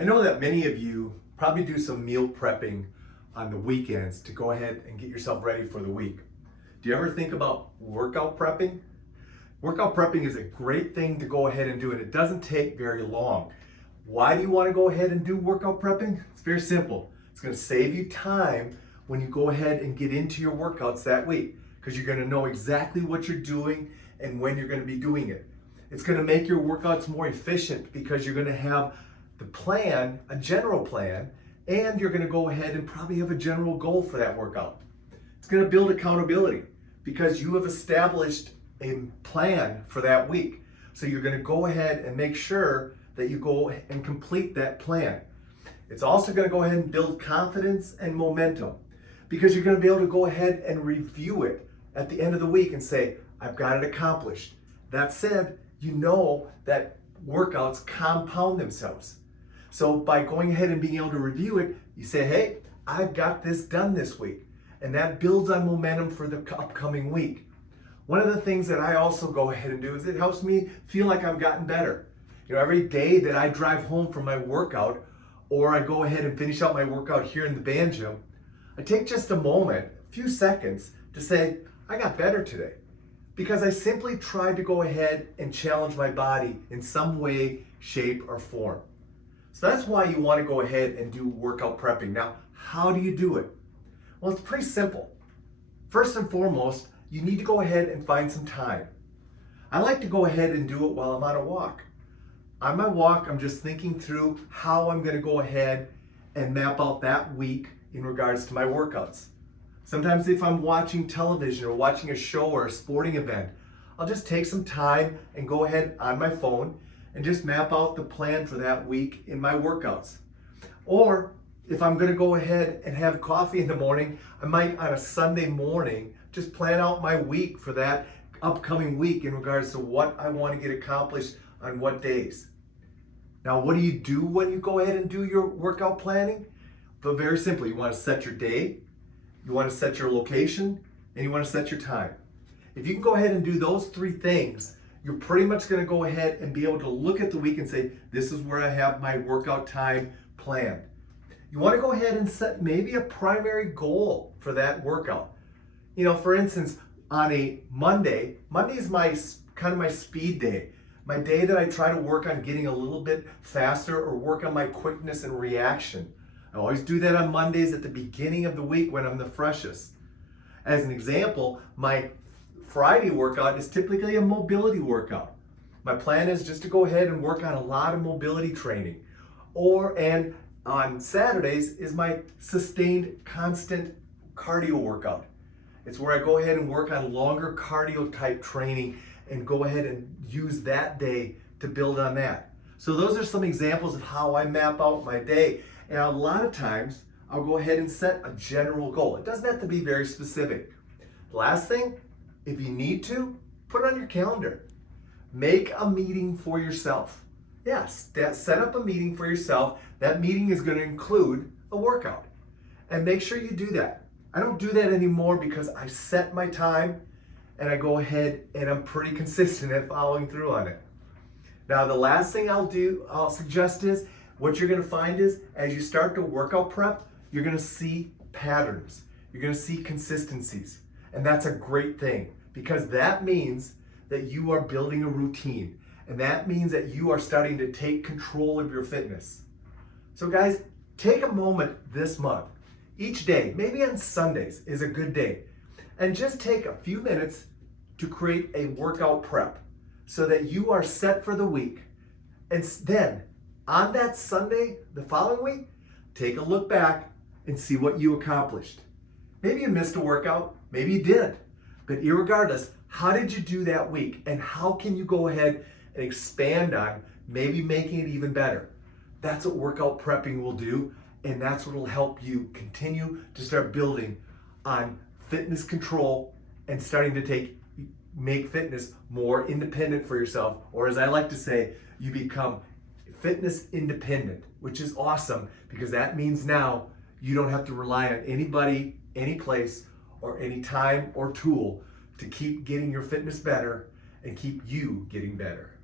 I know that many of you probably do some meal prepping on the weekends to go ahead and get yourself ready for the week. Do you ever think about workout prepping? Workout prepping is a great thing to go ahead and do, and it doesn't take very long. Why do you want to go ahead and do workout prepping? It's very simple. It's going to save you time when you go ahead and get into your workouts that week, because you're going to know exactly what you're doing and when you're going to be doing it. It's going to make your workouts more efficient because you're going to have the plan, a general plan, and you're going to go ahead and probably have a general goal for that workout. It's going to build accountability because you have established a plan for that week. So you're going to go ahead and make sure that you go and complete that plan. It's also going to go ahead and build confidence and momentum because you're going to be able to go ahead and review it at the end of the week and say, I've got it accomplished. That said, you know that workouts compound themselves. So by going ahead and being able to review it, you say, hey, I've got this done this week. And that builds on momentum for the upcoming week. One of the things that I also go ahead and do is it helps me feel like I've gotten better. You know, every day that I drive home from my workout or I go ahead and finish out my workout here in the band gym, I take just a moment, a few seconds to say, I got better today. Because I simply tried to go ahead and challenge my body in some way, shape, or form. So that's why you want to go ahead and do workout prepping. Now, how do you do it? Well, it's pretty simple. First and foremost, you need to go ahead and find some time. I like to go ahead and do it while I'm on a walk. On my walk, I'm just thinking through how I'm going to go ahead and map out that week in regards to my workouts. Sometimes if I'm watching television or watching a show or a sporting event, I'll just take some time and go ahead on my phone and just map out the plan for that week in my workouts. Or if I'm going to go ahead and have coffee in the morning, I might on a Sunday morning just plan out my week for that upcoming week in regards to what I want to get accomplished on what days. Now, what do you do when you go ahead and do your workout planning? But very simply, you want to set your day, you want to set your location, and you want to set your time. If you can go ahead and do those three things, you're pretty much going to go ahead and be able to look at the week and say, this is where I have my workout time planned. You want to go ahead and set maybe a primary goal for that workout. You know, for instance, on a Monday is my kind of my speed day. My day that I try to work on getting a little bit faster or work on my quickness and reaction. I always do that on Mondays at the beginning of the week when I'm the freshest. As an example, my Friday workout is typically a mobility workout. My plan is just to go ahead and work on a lot of mobility training. And on Saturdays is my sustained constant cardio workout. It's where I go ahead and work on longer cardio type training and go ahead and use that day to build on that. So those are some examples of how I map out my day. And a lot of times I'll go ahead and set a general goal. It doesn't have to be very specific. The last thing, if you need to, put it on your calendar. Make a meeting for yourself. Yes, set up a meeting for yourself. That meeting is going to include a workout. And make sure you do that. I don't do that anymore because I set my time and I go ahead and I'm pretty consistent at following through on it. Now, the last thing I'll suggest is, what you're going to find is, as you start to workout prep, you're going to see patterns. You're going to see consistencies. And that's a great thing because that means that you are building a routine. And that means that you are starting to take control of your fitness. So guys, take a moment this month. Each day, maybe on Sundays is a good day. And just take a few minutes to create a workout prep so that you are set for the week. And then on that Sunday, the following week, take a look back and see what you accomplished. Maybe you missed a workout, maybe you didn't. But irregardless, how did you do that week? And how can you go ahead and expand on maybe making it even better? That's what workout prepping will do. And that's what will help you continue to start building on fitness control and starting to make fitness more independent for yourself. Or as I like to say, you become fitness independent, which is awesome because that means now you don't have to rely on anybody, any place, or any time or tool to keep getting your fitness better and keep you getting better.